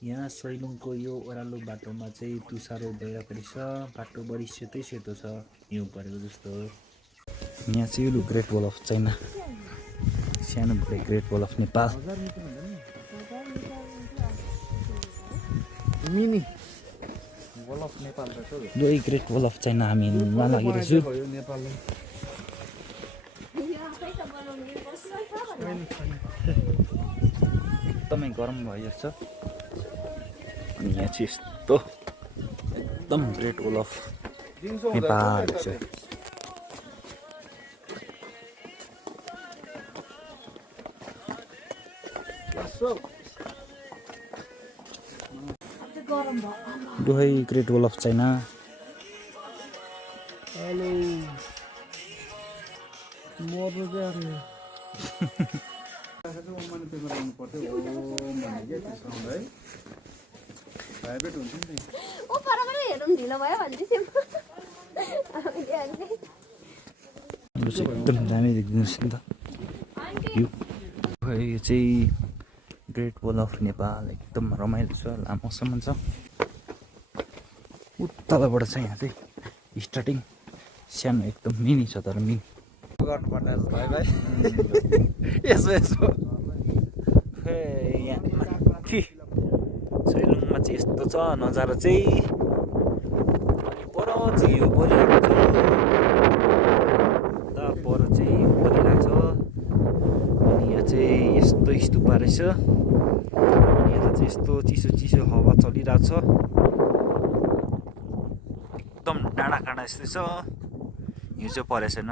यहाँ सैलुङको यो ओह्रालो बाटोमा चाहिँ तुषारो भइरहेको रहेछ। बाटो बढी सेतै सेतो छ, हिउँ परेको जस्तो। यहाँ चाहिँ यो ग्रेट वल अफ चाइना, सानो great wall of Nepal. Mini wall of Nepal यही ग्रेट वल अफ चाइना हामीमा लागिरहेछु। एकदमै गरम भइरहेछ। अनि यहाँ चाहिँ यस्तो एकदम ग्रेट वल अफ नेपाल छ। दुहै ग्रेट वल अफ चाइना। हेलो मर्नु चाहिँ एकदम दामी देखिदिनुहोस् नि त यो चाहिँ ग्रेट वल अफ नेपाल। एकदम रमाइलो छ, लामोसम्म छ। उताबाट छ यहाँ चाहिँ स्टार्टिङ, सानो एकदम मिनी छ तर मिनी गर्नुपर्ने भाइ भाइ यसो यसो यहाँ माथि सैलुङमा चाहिँ यस्तो छ नजारा चाहिँ। अनि पर चाहिँ यो परिरहेको छ, उता पर चाहिँ परिरहेको छ। अनि यहाँ चाहिँ यस्तो स्तुपा रहेछ। अनि यता चाहिँ यस्तो चिसो चिसो हावा चलिरहेको छ। एकदम डाँडा काँडा यस्तै छ, हिउँ चाहिँ परेको छैन।